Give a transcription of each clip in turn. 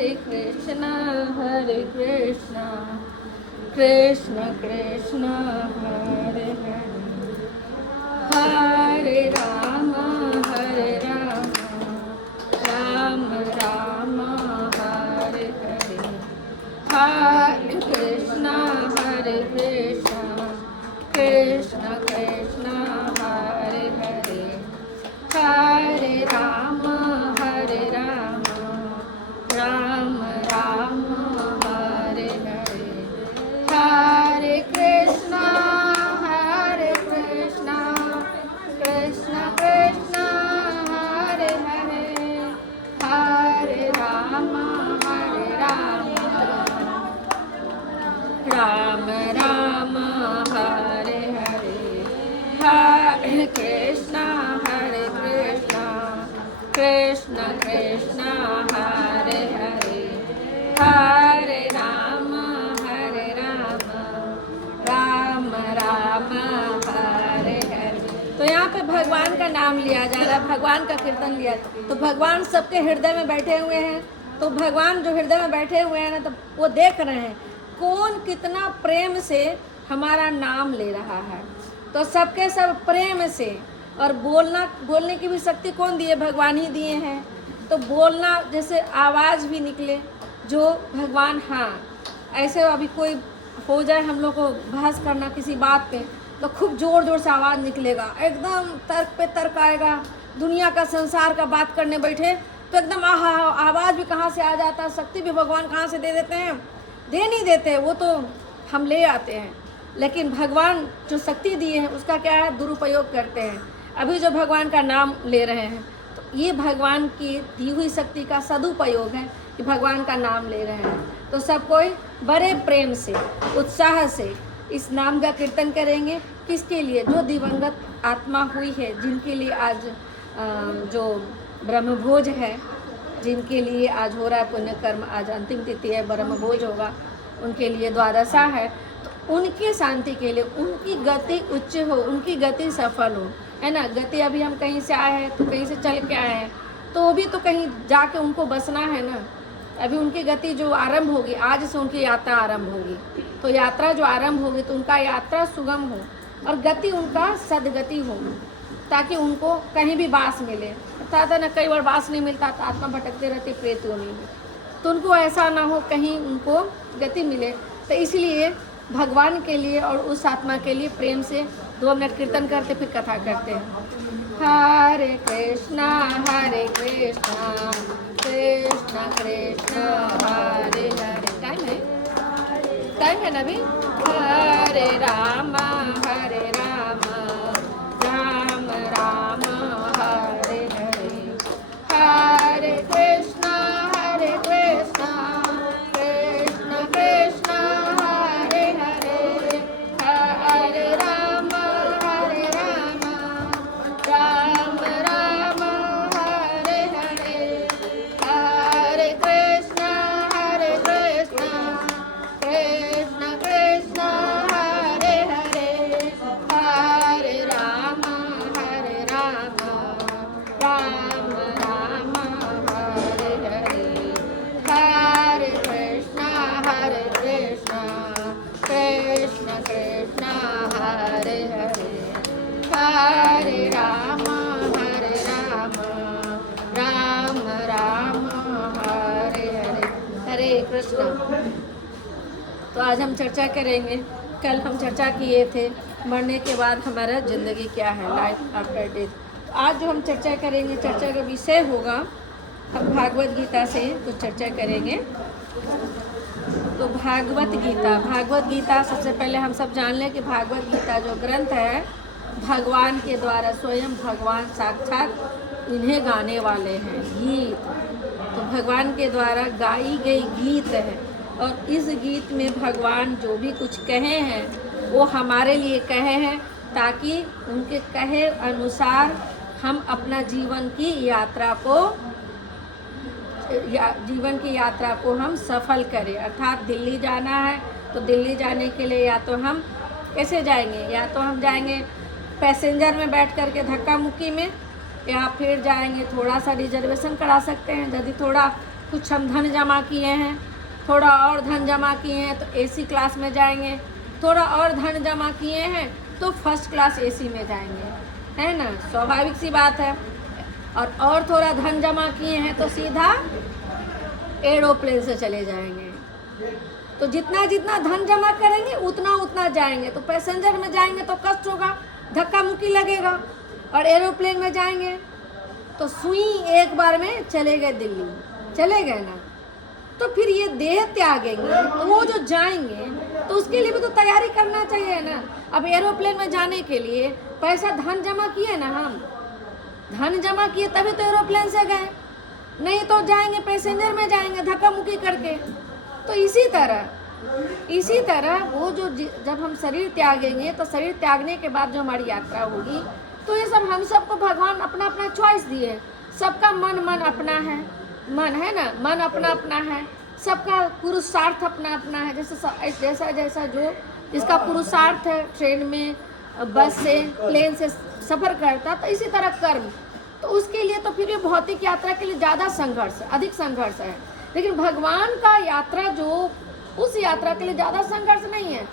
हरे कृष्णा कृष्ण कृष्ण हरे हरे, हरे राम राम राम हरे हरे, हरे कृष्णा कृष्ण कृष्ण हरे हरे, हरे राम राम राम हरे हरे, हरे कृष्णा कृष्ण कृष्ण हरे हरे, हरे राम राम राम हरे हरे, हरे कृष्णा कृष्ण कृष्ण हरे हरे, हरे राम राम राम हरे हरे। तो यहाँ पे भगवान का नाम लिया जा रहा है, भगवान का कीर्तन लिया। तो भगवान सबके हृदय में बैठे हुए हैं। तो भगवान जो हृदय में बैठे हुए हैं ना, तो वो देख रहे हैं कौन कितना प्रेम से हमारा नाम ले रहा है। तो सबके सब प्रेम से, और बोलने की भी शक्ति कौन दिए? भगवान ही दिए हैं। तो बोलना जैसे आवाज़ भी निकले जो भगवान, हाँ ऐसे अभी कोई हो जाए हम लोग को बहस करना किसी बात पे, तो खूब ज़ोर ज़ोर से आवाज़ निकलेगा, एकदम तर्क पे तर्क आएगा। दुनिया का संसार का बात करने बैठे तो एकदम आवाज़ भी कहाँ से आ जाता है, शक्ति भी भगवान कहाँ से दे देते हैं? दे नहीं देते, वो तो हम ले आते हैं। लेकिन भगवान जो शक्ति दिए हैं उसका क्या है? दुरुपयोग करते हैं। अभी जो भगवान का नाम ले रहे हैं, तो ये भगवान की दी हुई शक्ति का सदुपयोग है कि भगवान का नाम ले रहे हैं। तो सब कोई बड़े प्रेम से, उत्साह से इस नाम का कीर्तन करेंगे। किसके लिए? जो दिवंगत आत्मा हुई है, जिनके लिए आज जो ब्रह्मभोज है, जिनके लिए आज हो रहा है पुण्यकर्म, आज अंतिम तिथि है, ब्रह्मभोज होगा, उनके लिए द्वादशा है। तो उनकी शांति के लिए, उनकी गति उच्च हो, उनकी गति सफल हो, है ना। गति अभी हम कहीं से आए हैं, तो कहीं से चल के आए हैं, तो वो भी तो कहीं जाके उनको बसना है ना। अभी उनकी गति जो आरंभ होगी, आज से उनकी यात्रा आरंभ होगी। तो यात्रा जो आरंभ होगी तो उनका यात्रा सुगम हो और गति उनका सदगति हो, ताकि उनको कहीं भी वास मिले। अर्थात ना कई बार वास नहीं मिलता तो आत्मा भटकते रहती, प्रेत होने में, तो उनको ऐसा ना हो, कहीं उनको गति मिले। तो इसलिए भगवान के लिए और उस आत्मा के लिए प्रेम से 2 मिनट कीर्तन करते फिर कथा करते हैं। हरे कृष्णा कृष्ण कृष्ण हरे हरे। टाइम है ना अभी? हरे राम राम राम हरे हरे, हरे कृष्णा कृष्ण कृष्ण हरे हरे, हरे राम राम राम हरे हरे, हरे कृष्णा कृष्ण कृष्ण हरे हरे, हरे राम राम राम हरे हरे, हरे कृष्ण कृष्ण कृष्ण हरे हरे, हरे राम राम राम हरे हरे। हरे कृष्ण। तो आज हम चर्चा करेंगे, कल हम चर्चा किए थे मरने के बाद हमारा ज़िंदगी क्या है, लाइफ आफ्टर डेथ। तो आज जो हम चर्चा करेंगे, चर्चा का विषय होगा, हम भागवत गीता से कुछ चर्चा करेंगे। तो भागवत गीता सबसे पहले हम सब जान लें कि भागवत गीता जो ग्रंथ है, भगवान के द्वारा, स्वयं भगवान साक्षात इन्हें गाने वाले हैं, गीत। तो भगवान के द्वारा गाई गई गीत है, और इस गीत में भगवान जो भी कुछ कहे हैं वो हमारे लिए कहे हैं, ताकि उनके कहे अनुसार हम अपना जीवन की यात्रा को हम सफल करें। अर्थात दिल्ली जाना है तो दिल्ली जाने के लिए या तो हम कैसे जाएंगे, या तो हम जाएंगे पैसेंजर में बैठ करके धक्का मुक्की में, या फिर जाएंगे थोड़ा सा रिजर्वेशन करा सकते हैं। यदि थोड़ा कुछ हम धन जमा किए हैं, थोड़ा और धन जमा किए हैं तो एसी क्लास में जाएंगे, थोड़ा और धन जमा किए हैं तो फर्स्ट क्लास एसी में जाएंगे, है ना, स्वाभाविक सी बात है। और थोड़ा धन जमा किए हैं तो सीधा एरोप्लेन से चले जाएंगे। तो जितना जितना धन जमा करेंगे उतना उतना जाएंगे। तो पैसेंजर में जाएंगे तो कष्ट होगा, धक्का मुक्की लगेगा, और एरोप्लेन में जाएंगे तो सुई एक बार में चले गए दिल्ली, चले गए ना। तो फिर ये देह त्यागेंगे तो वो जो जाएंगे तो उसके लिए भी तो तैयारी करना चाहिए ना। अब एरोप्लेन में जाने के लिए पैसा धन जमा किए ना, हम धन जमा किए तभी तो एरोप्लेन से गए, नहीं तो जाएंगे पैसेंजर में जाएंगे धक्का मुक्की करके। तो इसी तरह वो जो जब हम शरीर त्यागेंगे तो शरीर त्यागने के बाद जो हमारी यात्रा होगी, तो ये सब हम सबको भगवान अपना अपना चॉइस दिए। सबका मन अपना है, मन है ना, मन अपना अपना है, सबका पुरुषार्थ अपना अपना है। जैसा जैसा जो जिसका पुरुषार्थ है ट्रेन में, बस से, प्लेन से सफ़र करता, तो इसी तरह कर्म। तो उसके लिए तो फिर ये भौतिक यात्रा के लिए ज़्यादा संघर्ष, अधिक संघर्ष है। लेकिन भगवान का यात्रा जो, उस यात्रा के लिए ज़्यादा संघर्ष नहीं है।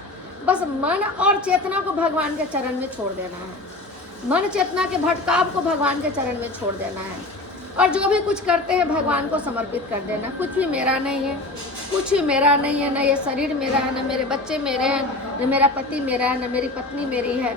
बस मन और चेतना को भगवान के चरण में छोड़ देना है, मन चेतना के भटकाव को भगवान के चरण में छोड़ देना है, और जो भी कुछ करते हैं भगवान को समर्पित कर देना। कुछ भी मेरा नहीं है, कुछ भी मेरा नहीं है, न ये शरीर मेरा है, न मेरे बच्चे मेरे हैं, न मेरा पति मेरा है, न मेरी पत्नी मेरी है,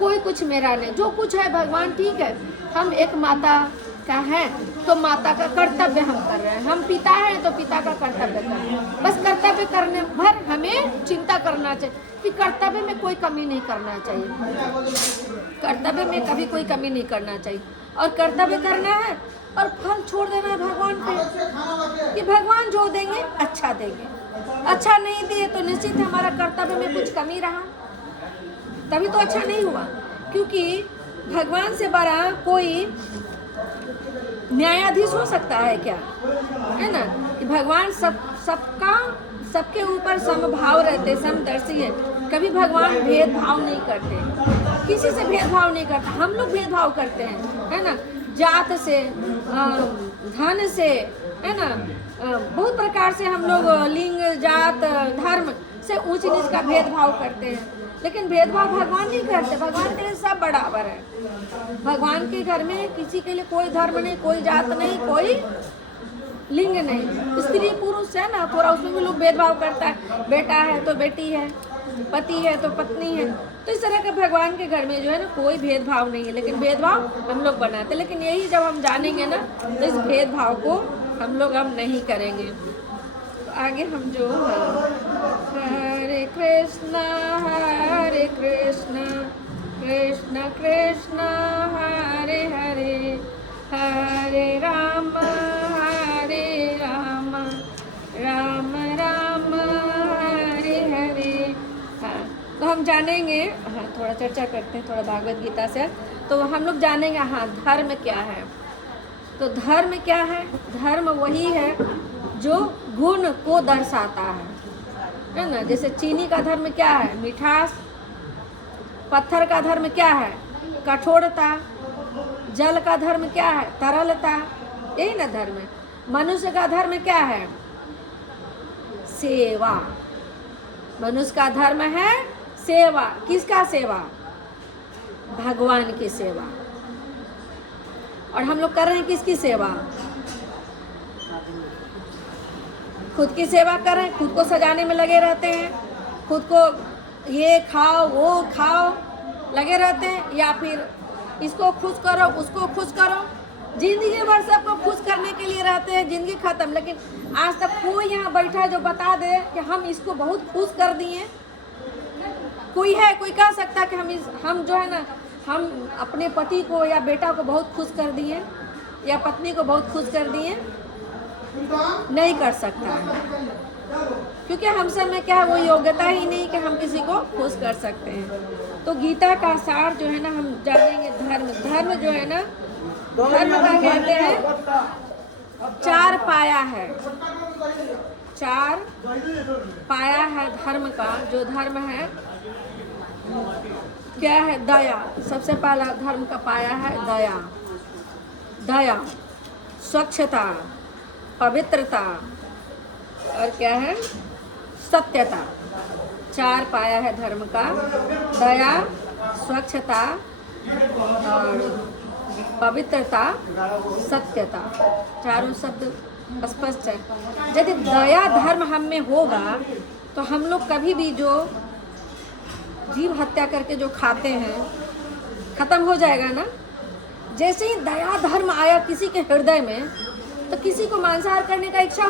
कोई कुछ मेरा नहीं। जो कुछ है भगवान, ठीक है, हम एक माता का है तो माता का कर्तव्य हम कर रहे हैं, हम पिता हैं तो पिता का कर्तव्य कर रहे हैं। बस कर्तव्य करने भर हमें चिंता करना चाहिए कि कर्तव्य में कोई कमी नहीं करना चाहिए, कर्तव्य में कभी कोई कमी नहीं करना चाहिए, और कर्तव्य करना है और फल छोड़ देना है भगवान पे, कि भगवान जो देंगे अच्छा देंगे, अच्छा नहीं दिए तो निश्चित हमारा कर्तव्य में कुछ कमी रहा, तभी तो अच्छा नहीं हुआ। क्योंकि भगवान से बड़ा कोई न्यायाधीश हो सकता है क्या, है ना, कि भगवान सबके ऊपर समभाव रहते, समदर्शी है। कभी भगवान भेदभाव नहीं करते, किसी से भेदभाव नहीं करते। हम लोग भेदभाव करते हैं, है ना, जात से, धन से, है ना, बहुत प्रकार से हम लोग लिंग, जात, धर्म से ऊंच नीच का भेदभाव करते हैं। लेकिन भेदभाव भगवान नहीं करते, भगवान के लिए सब बराबर है। भगवान के घर में किसी के लिए कोई धर्म नहीं, कोई जात नहीं, कोई लिंग नहीं, स्त्री पुरुष है ना, थोड़ा उसमें भी लोग भेदभाव करता है, बेटा है तो बेटी है, पति है तो पत्नी है। तो इस तरह के भगवान के घर में जो है ना कोई भेदभाव नहीं है, लेकिन भेदभाव हम लोग बनाते। लेकिन यही जब हम जानेंगे ना तो इस भेदभाव को हम लोग अब नहीं करेंगे। तो आगे हम जो हरे कृष्णा कृष्ण कृष्ण हरे हरे, हरे राम राम राम हरे हरे। हाँ, तो हम जानेंगे, हाँ थोड़ा चर्चा करते हैं थोड़ा भागवत गीता से। तो हम लोग जानेंगे हाँ धर्म क्या है। तो धर्म क्या है? धर्म वही है जो गुण को दर्शाता है ना। जैसे चीनी का धर्म क्या है? मिठास। पत्थर का धर्म क्या है? कठोरता। जल का धर्म क्या है? तरलता। यही ना धर्म है। मनुष्य का धर्म क्या है? सेवा। मनुष्य का धर्म है सेवा। किसका सेवा? भगवान की सेवा। और हम लोग कर रहे हैं किसकी सेवा? खुद की सेवा कर रहे हैं, खुद को सजाने में लगे रहते हैं, खुद को ये खाओ वो खाओ लगे रहते हैं, या फिर इसको खुश करो उसको खुश करो। जिंदगी भर सबको खुश करने के लिए रहते हैं, जिंदगी खत्म। लेकिन आज तक कोई यहाँ बैठा है जो बता दे कि हम इसको बहुत खुश कर दिए? कोई है? कोई कह सकता है कि हम जो है ना, हम अपने पति को या बेटा को बहुत खुश कर दिए या पत्नी को बहुत खुश कर दिए? नहीं कर सकता है, क्योंकि हम सब में क्या है, वो योग्यता ही नहीं कि हम किसी को खुश कर सकते हैं। तो गीता का सार जो है ना हम जानेंगे। धर्म जो है ना, धर्म का कहते हैं चार पाया है। चार पाया है धर्म का। जो धर्म है क्या है? दया। सबसे पहला धर्म का पाया है दया। दया, स्वच्छता, पवित्रता और क्या है, सत्यता। 4 पाया है धर्म का, दया, स्वच्छता और पवित्रता, सत्यता। चारों शब्द स्पष्ट है। यदि दया धर्म हम में होगा तो हम लोग कभी भी जो जीव हत्या करके जो खाते हैं खत्म हो जाएगा ना। जैसे ही दया धर्म आया किसी के हृदय में तो किसी को मांसाहार करने का इच्छा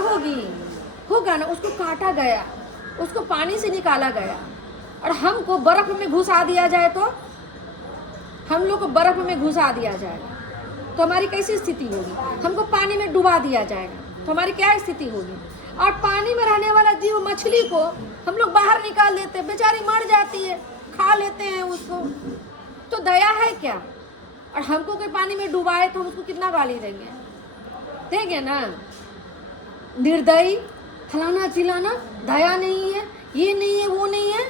होगा ना। उसको काटा गया, उसको पानी से निकाला गया और हमको बर्फ में घुसा दिया जाए तो हम लोग को बर्फ में घुसा दिया जाएगा तो हमारी कैसी स्थिति होगी। हमको पानी में डुबा दिया जाएगा तो हमारी क्या स्थिति होगी। और पानी में रहने वाला जीव मछली को हम लोग बाहर निकाल देते, बेचारी मर जाती है, खा लेते हैं उसको। तो दया है क्या। और हमको कोई पानी में डुबाए तो हम उसको कितना गाली देंगे ना। निर्दयी, फलाना चिलाना, दया नहीं है, ये नहीं है, वो नहीं है।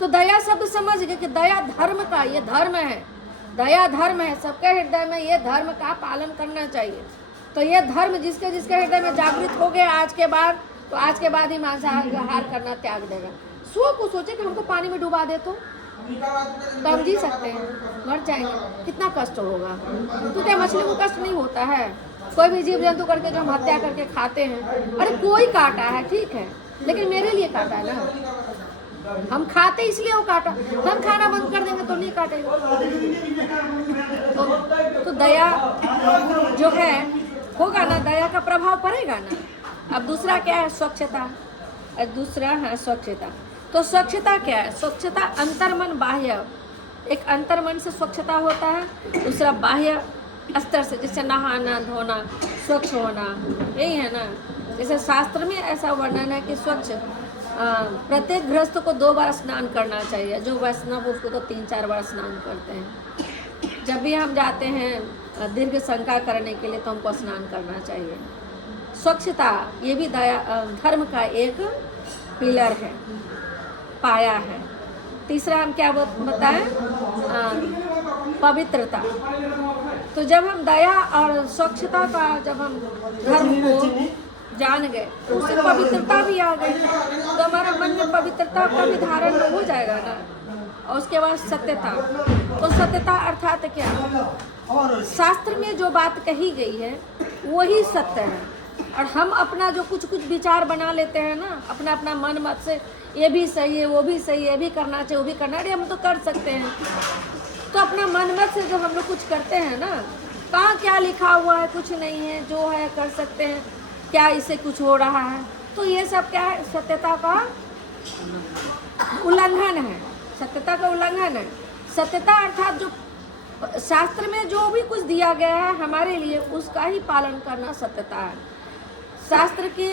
तो दया शब्द समझ गए कि दया धर्म का, ये धर्म है, दया धर्म है। सबके हृदय में ये धर्म का पालन करना चाहिए। तो ये धर्म जिसके हृदय में जागृत हो गया आज के बाद, तो आज के बाद ही मांसाहार करना त्याग देगा। को सोचे कि हमको पानी में डुबा दे तो हम जी सकते हैं, मर जाएंगे, कितना कष्ट होगा। तो क्या मछली को कष्ट नहीं होता है। कोई भी जीव जंतु करके जो हम हत्या करके खाते हैं, अरे कोई काटा है ठीक है, लेकिन मेरे लिए काटा है ना। हम खाते इसलिए वो काटा, हम खाना बंद कर देंगे तो नहीं काटेगा। तो दया जो है होगा ना, दया का प्रभाव पड़ेगा ना। अब दूसरा क्या है, स्वच्छता। दूसरा है स्वच्छता। तो स्वच्छता क्या है, स्वच्छता अंतर्मन बाह्य, एक अंतर्मन से स्वच्छता होता है, दूसरा बाह्य स्तर से, जैसे नहाना धोना, स्वच्छ होना, यही है ना। जैसे शास्त्र में ऐसा वर्णन है कि स्वच्छ प्रत्येक गृहस्थ को 2 बार स्नान करना चाहिए। जो वैष्णव उसको तो 3-4 बार स्नान करते हैं। जब भी हम जाते हैं दीर्घ शंका करने के लिए तो हमको स्नान करना चाहिए। स्वच्छता ये भी दया धर्म का एक पिलर है, पाया है। तीसरा हम क्या बताएं, पवित्रता। तो जब हम दया और स्वच्छता का जब हम धर्म को जान गए तो उससे पवित्रता भी आ गई, तो हमारा मन में पवित्रता का भी धारण हो जाएगा ना। और उसके बाद सत्यता। तो सत्यता अर्थात क्या, शास्त्र में जो बात कही गई है वही सत्य है। और हम अपना जो कुछ विचार बना लेते हैं ना, अपना अपना मन मत से, ये भी सही है, वो भी सही है, ये भी करना चाहिए, वो भी करना है, हम तो कर सकते हैं। तो अपना मन मत से जो हम लोग कुछ करते हैं ना, कहाँ क्या लिखा हुआ है, कुछ नहीं है, जो है कर सकते हैं, क्या इससे कुछ हो रहा है। तो ये सब क्या है, सत्यता का उल्लंघन है, सत्यता का उल्लंघन है। सत्यता अर्थात जो शास्त्र में जो भी कुछ दिया गया है हमारे लिए, उसका ही पालन करना सत्यता है। शास्त्र के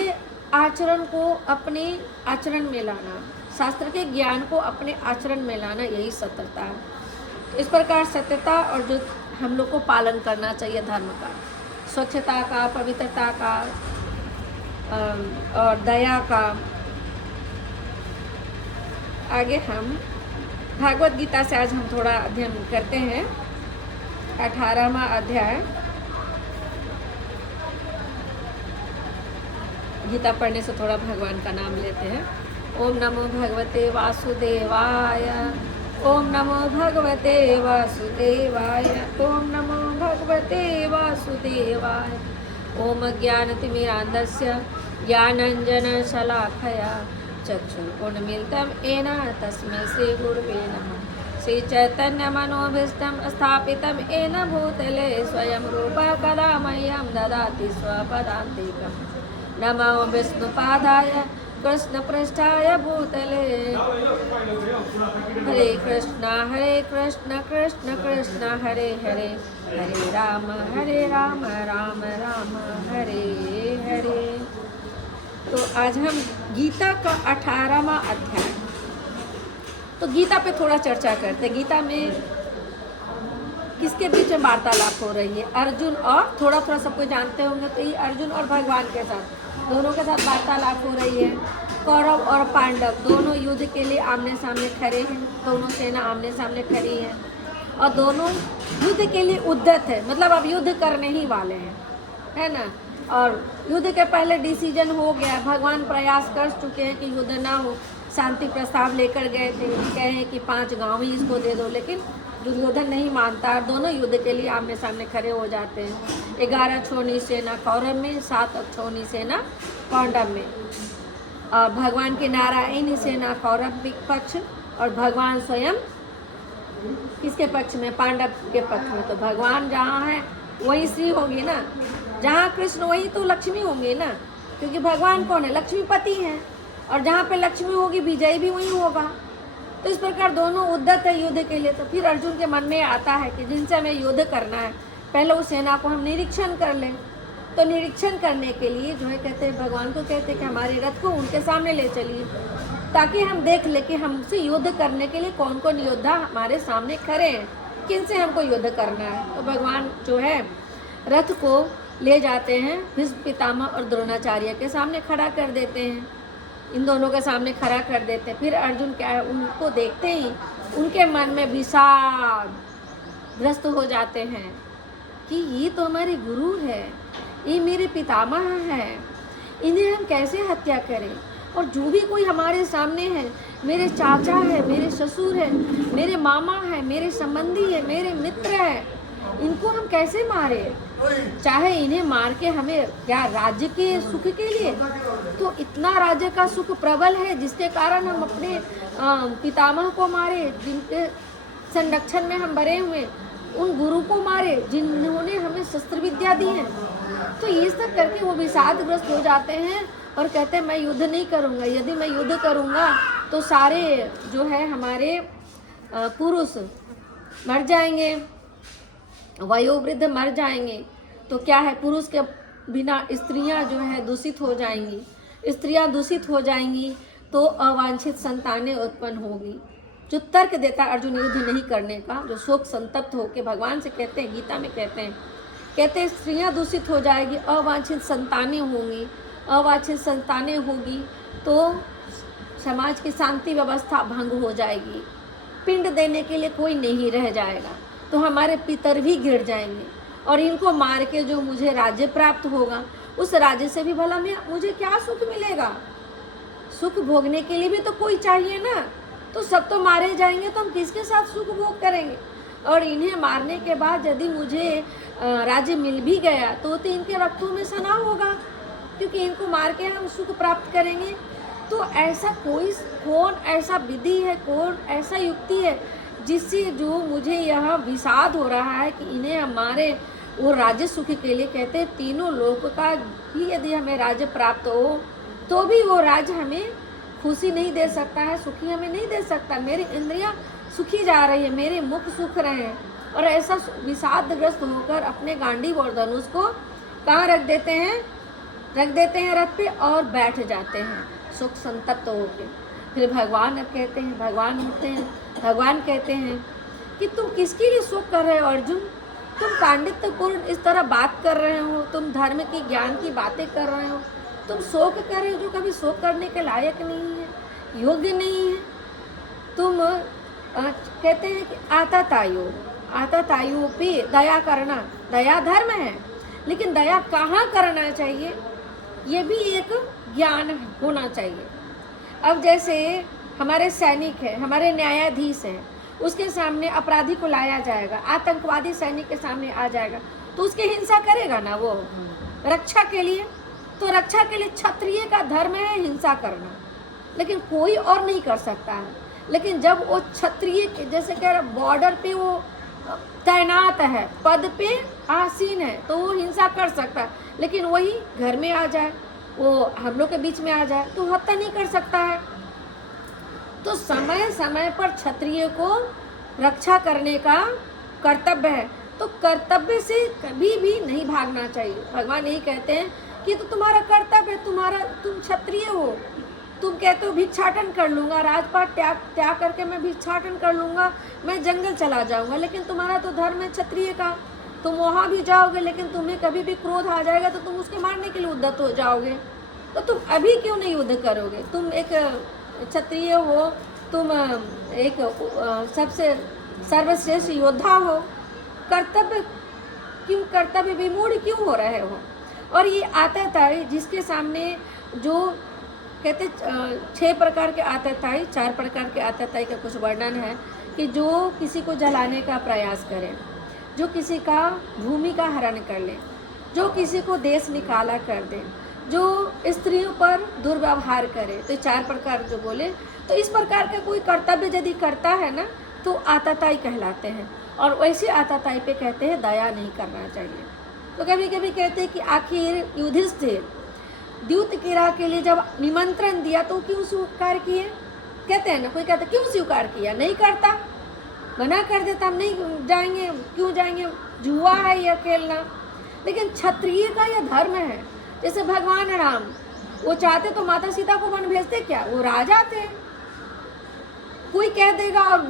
आचरण को अपने आचरण में लाना, शास्त्र के ज्ञान को अपने आचरण में लाना, यही सत्यता है। इस प्रकार सत्यता और जो हम लोग को पालन करना चाहिए धर्म का, स्वच्छता का, पवित्रता का और दया का। आगे हम भागवत गीता से आज हम थोड़ा अध्ययन करते हैं। 18वां अध्याय। गीता पढ़ने से थोड़ा भगवान का नाम लेते हैं। ओम नमो भगवते वासुदेवाय, ओम नमो भगवते वासुदेवाय, ओम नमो भगवते वासुदेवाय। ओम ज्ञानतिमिरान्धस्य ज्ञानाञ्जनशलाकया चक्षुरुन्मीलितं येन तस्मै श्रीगुरवे नमः। श्रीचैतन्यमनोभीष्टं स्थापितं येन भूतले स्वयं रूपः कदा मह्यं ददाति स्वपदान्तिकम्। नमो विष्णुपादाय कृष्णपृष्ठाय भूतले। हरे कृष्ण कृष्ण कृष्ण हरे हरे, हरे राम राम राम हरे हरे। तो आज हम गीता का 18वां अध्याय, तो गीता पे थोड़ा चर्चा करते हैं। गीता में किसके बीच में वार्तालाप हो रही है, अर्जुन और, थोड़ा थोड़ा सबको जानते होंगे तो ये अर्जुन और भगवान के साथ, दोनों के साथ वार्तालाप हो रही है। कौरव और पांडव दोनों युद्ध के लिए आमने सामने खड़े हैं, दोनों सेना आमने सामने खड़ी है और दोनों युद्ध के लिए उद्यत है, मतलब अब युद्ध करने ही वाले हैं, है ना। और युद्ध के पहले डिसीजन हो गया, भगवान प्रयास कर चुके हैं कि युद्ध ना हो, शांति प्रस्ताव लेकर गए थे, कहे कि 5 गांव ही इसको दे दो, लेकिन दुर्योधन नहीं मानता, दोनों युद्ध के लिए आमने सामने खड़े हो जाते हैं। 11 अक्षौहिणी सेना कौरव में, 7 अक्षौहिणी सेना पांडव में। भगवान की नारायणी सेना कौरव पक्ष और भगवान स्वयं किसके पक्ष में? पांडव के पक्ष में। तो भगवान जहाँ है वहीं श्री होगी ना, जहाँ कृष्ण वहीं तो लक्ष्मी होंगे ना, क्योंकि भगवान कौन है? लक्ष्मीपति हैं, और जहाँ पे लक्ष्मी होगी विजय भी वहीं होगा। तो इस प्रकार दोनों उद्यत है युद्ध के लिए। तो फिर अर्जुन के मन में आता है कि जिनसे हमें युद्ध करना है, पहले उस सेना को हम निरीक्षण कर लें। तो निरीक्षण करने के लिए जो है कहते हैं, भगवान को कहते हैं कि हमारे रथ को उनके सामने ले चलिए, ताकि हम देख ले कि हमसे युद्ध करने के लिए कौन कौन योद्धा हमारे सामने खड़े हैं, किनसे हमको युद्ध करना है। तो भगवान जो है रथ को ले जाते हैं, भीष्म पितामह और द्रोणाचार्य के सामने खड़ा कर देते हैं, इन दोनों के सामने खड़ा कर देते हैं। फिर अर्जुन क्या है, उनको देखते ही उनके मन में विषाद ग्रस्त हो जाते हैं कि ये तो हमारे गुरु है, ये मेरे पितामह हैं, इन्हें हम कैसे हत्या करें। और जो भी कोई हमारे सामने है, मेरे चाचा है, मेरे ससुर है, मेरे मामा है, मेरे संबंधी है, मेरे मित्र है, इनको हम कैसे मारे। चाहे इन्हें मार के हमें क्या राज्य के सुख के लिए, तो इतना राज्य का सुख प्रबल है जिसके कारण हम अपने पितामह को मारे, जिनके संरक्षण में हम बने हुए, उन गुरु को मारे जिन्होंने हमें शस्त्र विद्या दी है। तो ये सब करके वो विषादग्रस्त हो जाते हैं और कहते हैं मैं युद्ध नहीं करूँगा, यदि मैं युद्ध करूँगा तो सारे जो है हमारे पुरुष मर जाएंगे, वयोवृद्ध मर जाएंगे। तो क्या है, पुरुष के बिना स्त्रियां जो है दूषित हो जाएंगी, स्त्रियां दूषित हो जाएंगी तो अवांछित संतानें उत्पन्न होगी। जो तर्क देता अर्जुन युद्ध नहीं करने का, जो शोक संतप्त होकर भगवान से कहते हैं, गीता में कहते हैं स्त्रियां दूषित हो जाएगी, अवांछित संतानें होंगी, अवांछित संतानें होगी तो समाज की शांति व्यवस्था भंग हो जाएगी, पिंड देने के लिए कोई नहीं रह जाएगा, तो हमारे पितर भी गिर जाएंगे, और इनको मार के जो मुझे राज्य प्राप्त होगा, उस राज्य से भी भला मुझे क्या सुख मिलेगा। सुख भोगने के लिए भी तो कोई चाहिए ना, तो सब तो मारे जाएंगे तो हम किसके साथ सुख भोग करेंगे। और इन्हें मारने के बाद यदि मुझे राज्य मिल भी गया तो इनके रक्तों में सना होगा, क्योंकि इनको मार के हम सुख प्राप्त करेंगे। तो ऐसा कौन ऐसा विधि है, कौन ऐसा युक्ति है जिससे जो मुझे यहाँ विषाद हो रहा है कि इन्हें हमारे वो राज्य सुख के लिए, कहते हैं तीनों लोक का भी यदि हमें राज्य प्राप्त हो तो भी वो राज्य हमें खुशी नहीं दे सकता है, सुखी हमें नहीं दे सकता। मेरी इंद्रियां सुखी जा रही है, मेरे मुख सुख रहे हैं, और ऐसा विषादग्रस्त होकर अपने गांडीव और धनुष को कहाँ रख देते हैं रथ पे और बैठ जाते हैं सुख संतप्त होकर। फिर भगवान अब कहते हैं, भगवान कहते हैं कि तुम किसके लिए शोक कर रहे हो अर्जुन, तुम पांडित्यपूर्ण इस तरह बात कर रहे हो, तुम धर्म की ज्ञान की बातें कर रहे हो, तुम शोक कर रहे हो जो कभी शोक करने के लायक नहीं है, योग्य नहीं है। तुम कहते हैं कि आततायु पे दया करना, दया धर्म है, लेकिन दया कहाँ करना चाहिए ये भी एक ज्ञान होना चाहिए। अब जैसे हमारे सैनिक हैं, हमारे न्यायाधीश हैं, उसके सामने अपराधी को लाया जाएगा, आतंकवादी सैनिक के सामने आ जाएगा तो उसकी हिंसा करेगा ना वो रक्षा के लिए। तो रक्षा के लिए क्षत्रिय का धर्म है हिंसा करना, लेकिन कोई और नहीं कर सकता है। लेकिन जब वो क्षत्रिय जैसे कह रहा बॉर्डर पे वो तैनात है, पद पे आसीन है, तो वो हिंसा कर सकता है, लेकिन वही घर में आ जाए, वो हम लोग के बीच में आ जाए तो हत्या नहीं कर सकता है। तो समय समय पर क्षत्रिय को रक्षा करने का कर्तव्य है, तो कर्तव्य से कभी भी नहीं भागना चाहिए। भगवान यही कहते हैं कि तो तुम्हारा कर्तव्य है, तुम क्षत्रिय हो, तुम कहते हो भिक्षाटन कर लूँगा, राजपाट त्याग करके मैं भिक्षाटन कर लूँगा, मैं जंगल चला जाऊँगा, लेकिन तुम्हारा तो धर्म है क्षत्रिय का, तुम वहाँ भी जाओगे, लेकिन तुम्हें कभी भी क्रोध आ जाएगा तो तुम उसके मारने के लिए उद्यत हो जाओगे। तो तुम अभी क्यों नहीं युद्ध करोगे? तुम एक क्षत्रिय हो, तुम एक सबसे सर्वश्रेष्ठ योद्धा हो, कर्तव्य विमूढ़ क्यों हो रहे हो? और ये आतताई जिसके सामने जो कहते 6 प्रकार के आतताई, 4 प्रकार के आतताई का कुछ वर्णन है कि जो किसी को जलाने का प्रयास करे, जो किसी का भूमि का हरण कर ले, जो किसी को देश निकाला कर दे, जो स्त्रियों पर दुर्व्यवहार करे। तो 4 प्रकार जो बोले, तो इस प्रकार का कोई कर्तव्य यदि करता है ना तो आतताई कहलाते हैं। और वैसे आतताई पे कहते हैं दया नहीं करना चाहिए। तो कभी कभी कहते हैं कि आखिर युधिष्ठिर द्यूतकीरा के लिए जब निमंत्रण दिया तो क्यों स्वीकार किए? कहते हैं ना, कोई कहता क्यों स्वीकार किया, नहीं करता, मना कर देता, हम नहीं जाएंगे, क्यों जाएंगे, जुआ है यह खेलना। लेकिन क्षत्रिय का यह धर्म है। जैसे भगवान राम, वो चाहते तो माता सीता को वन भेजते क्या, वो राजा थे, कोई कह देगा और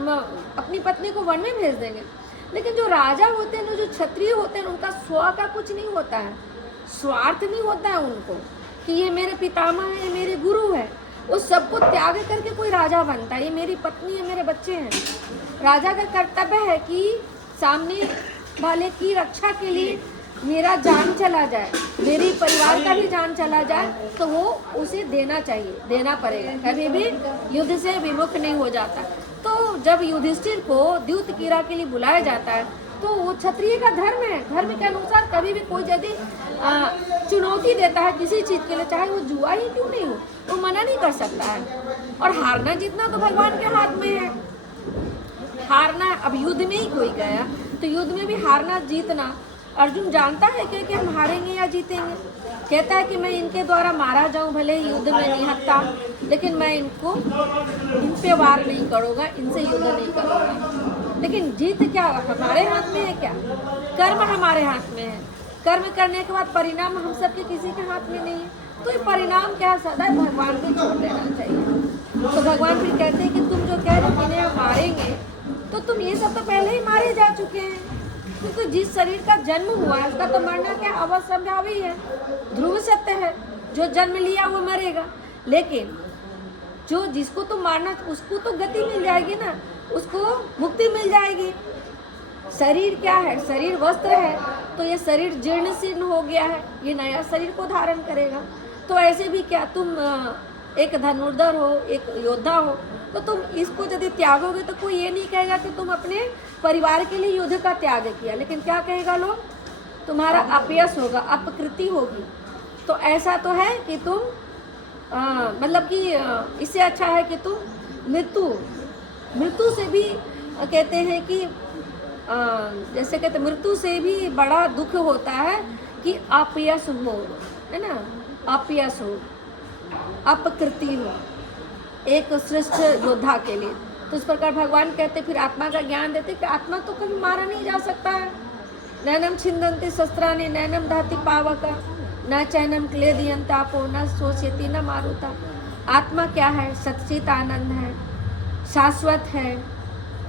अपनी पत्नी को वन में भेज देंगे। लेकिन जो राजा होते हैं, जो क्षत्रिय होते हैं, उनका स्व का कुछ नहीं होता है, स्वार्थ नहीं होता है उनको कि ये मेरे पितामह है, ये मेरे गुरु है। वो सबको त्याग करके कोई राजा बनता है, ये मेरी पत्नी है, मेरे बच्चे हैं। राजा का कर्तव्य है कि सामने वाले की रक्षा के लिए मेरा जान चला जाए, मेरी परिवार का भी जान चला जाए, तो वो उसे देना चाहिए, देना पड़ेगा, कभी भी युद्ध से विमुख नहीं हो जाता। तो जब युधिष्ठिर को द्यूतकीरा के लिए बुलाया जाता है तो वो क्षत्रिय का धर्म है, धर्म के अनुसार कभी भी कोई यदि चुनौती देता है किसी चीज़ के लिए, चाहे वो जुआ ही क्यों नहीं हो, वो मना नहीं कर सकता है। और हारना जीतना तो भगवान के हाथ में है। हारना, अब युद्ध में ही कोई गया तो युद्ध में भी हारना जीतना अर्जुन जानता है कि हम हारेंगे या जीतेंगे। कहता है कि मैं इनके द्वारा मारा जाऊं, भले ही युद्ध में निहत्ता, लेकिन मैं इन पे वार नहीं करूँगा, इनसे युद्ध नहीं करूँगा। लेकिन जीत क्या हमारे हाथ में है? क्या कर्म हमारे हाथ में है। कर्म करने के बाद परिणाम हम सबके किसी के हाथ में नहीं है। तो ये परिणाम क्या सदा भगवान को छोड़ देना चाहिए। तो भगवान फिर कहते हैं कि तुम जो कह रहे हो कि इन्हें हम मारेंगे, तो तुम ये सब तो पहले ही मारे जा चुके हैं। क्योंकि जिस शरीर का जन्म हुआ है उसका तो मरना क्या अवश्यंभावी ही है, ध्रुव सत्य है। जो जन्म लिया वो मरेगा, लेकिन जो जिसको तो मारना उसको तो गति मिल जाएगी ना, उसको मुक्ति मिल जाएगी। शरीर क्या है? शरीर वस्त्र है, तो ये शरीर जीर्ण शीर्ण हो गया है, ये नया शरीर को धारण करेगा। तो ऐसे भी क्या तुम एक धनुर्धर हो, एक योद्धा हो, तो तुम इसको यदि त्यागोगे तो कोई ये नहीं कहेगा कि तुम अपने परिवार के लिए युद्ध का त्याग किया, लेकिन क्या कहेगा लोग, तुम्हारा अपयश होगा, अपकृति होगी। तो ऐसा तो है कि तुम मतलब कि इससे अच्छा है कि तुम मृत्यु से भी कहते हैं कि जैसे कहते मृत्यु से भी बड़ा दुख होता है कि अपयश हो, है ना, अपयश हो, अपकृति हो एक श्रेष्ठ योद्धा के लिए। तो इस प्रकार भगवान कहते फिर आत्मा का ज्ञान देते कि आत्मा तो कभी मारा नहीं जा सकता है। नैनम छिंदन्ति शस्त्राणि नैनम दहति पावक न चैनम क्लेदियं तापो न शोष्यति न मारुता। आत्मा क्या है? सच्चित आनंद है, शाश्वत है,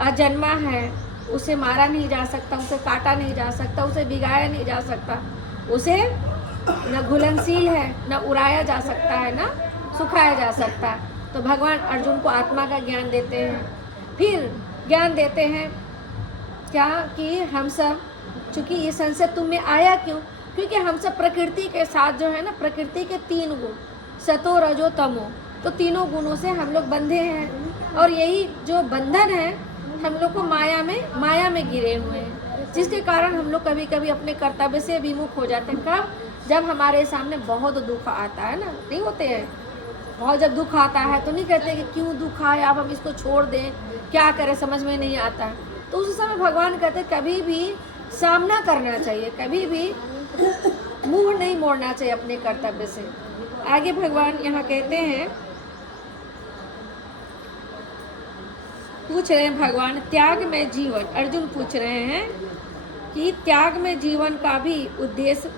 अजन्मा है, उसे मारा नहीं जा सकता, उसे काटा नहीं जा सकता, उसे भिगाया नहीं जा सकता, उसे न घुलनशील है, न उड़ाया जा सकता है, न सुखाया जा सकता है। तो भगवान अर्जुन को आत्मा का ज्ञान देते हैं। फिर ज्ञान देते हैं क्या कि हम सब, चूँकि ये संशय तुम में आया क्यों? क्योंकि हम सब प्रकृति के साथ जो है ना, प्रकृति के 3 गुण सतो रजो तमो, तो तीनों गुणों से हम लोग बंधे हैं। और यही जो बंधन है हम लोग को माया में गिरे हुए हैं, जिसके कारण हम लोग कभी कभी अपने कर्तव्य से विमुख हो जाते हैं। कब? जब हमारे सामने बहुत दुख आता है ना, नहीं होते हैं बहुत, जब दुख आता है तो नहीं कहते कि क्यों दुख आया, अब हम इसको छोड़ दें, क्या करें, समझ में नहीं आता। तो उस समय भगवान कहते कभी भी सामना करना चाहिए, कभी भी मुंह नहीं मोड़ना चाहिए अपने कर्तव्य से। आगे भगवान यहाँ कहते हैं, पूछ रहे हैं भगवान त्याग में जीवन, अर्जुन पूछ रहे हैं कि त्याग में जीवन का भी उद्देश्य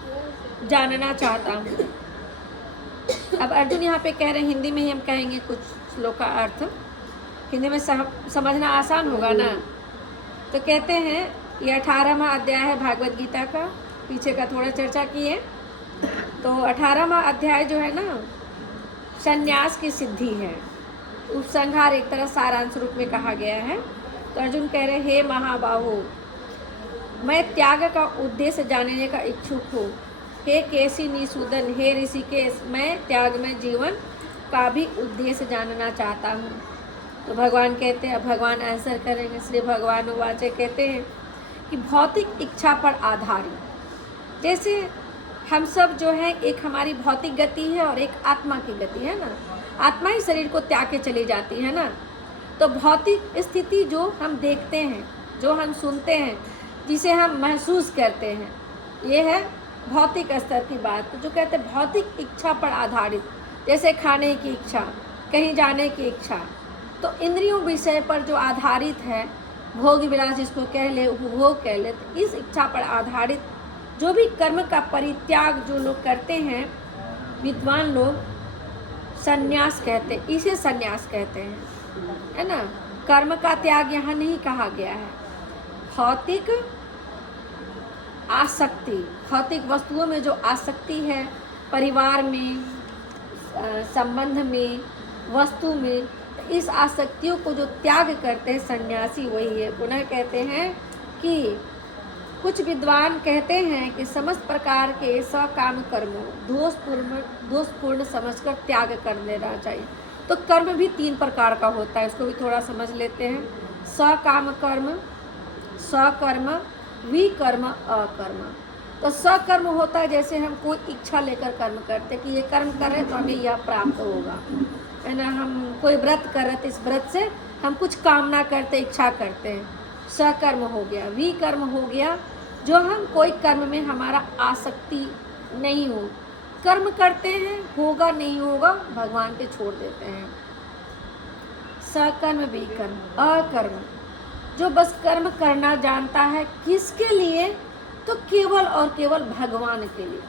जानना चाहता हूँ। अब अर्जुन यहाँ पे कह रहे हैं, हिंदी में ही हम कहेंगे कुछ श्लोक का अर्थ, हिंदी में समझना आसान होगा ना। तो कहते हैं ये 18वां अध्याय है भागवत गीता का, पीछे का थोड़ा चर्चा किए। तो 18वां अध्याय जो है ना, संन्यास की सिद्धि है, उपसंहार एक तरह सारांश रूप में कहा गया है। तो अर्जुन कह रहे, हे महाबाहो, मैं त्याग का उद्देश्य जानने का इच्छुक हूँ। हे केसी निसूदन, हे ऋषिकेश, मैं त्यागमय जीवन का भी उद्देश्य जानना चाहता हूँ। तो भगवान कहते हैं, भगवान आंसर करेंगे। इसलिए भगवान वाचे कहते हैं कि भौतिक इच्छा पर आधारित, जैसे हम सब जो है, एक हमारी भौतिक गति है और एक आत्मा की गति है ना। आत्मा ही शरीर को त्याग के चली जाती है ना। तो भौतिक स्थिति जो हम देखते हैं, जो हम सुनते हैं, जिसे हम महसूस करते हैं, ये है भौतिक स्तर की बात। तो जो कहते हैं भौतिक इच्छा पर आधारित, जैसे खाने की इच्छा, कहीं जाने की इच्छा, तो इंद्रियों विषय पर जो आधारित है, भोग विलास जिसको कह ले, उपभोग कह ले, तो इस इच्छा पर आधारित जो भी कर्म का परित्याग जो लोग करते हैं, विद्वान लोग संन्यास कहते हैं, इसे संन्यास कहते हैं, है ना। कर्म का त्याग यहाँ नहीं कहा गया है। भौतिक आसक्ति, भौतिक वस्तुओं में जो आसक्ति है, परिवार में, संबंध में, वस्तु में, इस आसक्तियों को जो त्याग करते हैं सन्यासी, वही है। पुनः कहते हैं कि कुछ विद्वान कहते हैं कि समस्त प्रकार के सकाम कर्मों दोषपूर्ण समझकर त्याग कर देना चाहिए। तो कर्म भी 3 प्रकार का होता है, इसको भी थोड़ा समझ लेते हैं। सकाम कर्म, सकर्म, विकर्म, अकर्म। तो सकर्म होता है जैसे हम कोई इच्छा लेकर कर्म करते कि ये कर्म कर रहे तो हमें यह प्राप्त होगा, है ना। हम कोई व्रत कर रहे थे, इस व्रत से हम कुछ कामना करते, इच्छा करते हैं, सकर्म हो गया। विकर्म हो गया जो हम कोई कर्म में हमारा आसक्ति नहीं हो, कर्म करते हैं, होगा नहीं होगा भगवान पे छोड़ देते हैं। सकर्म, विकर्म, अकर्म जो बस कर्म करना जानता है, किसके लिए? तो केवल और केवल भगवान के लिए,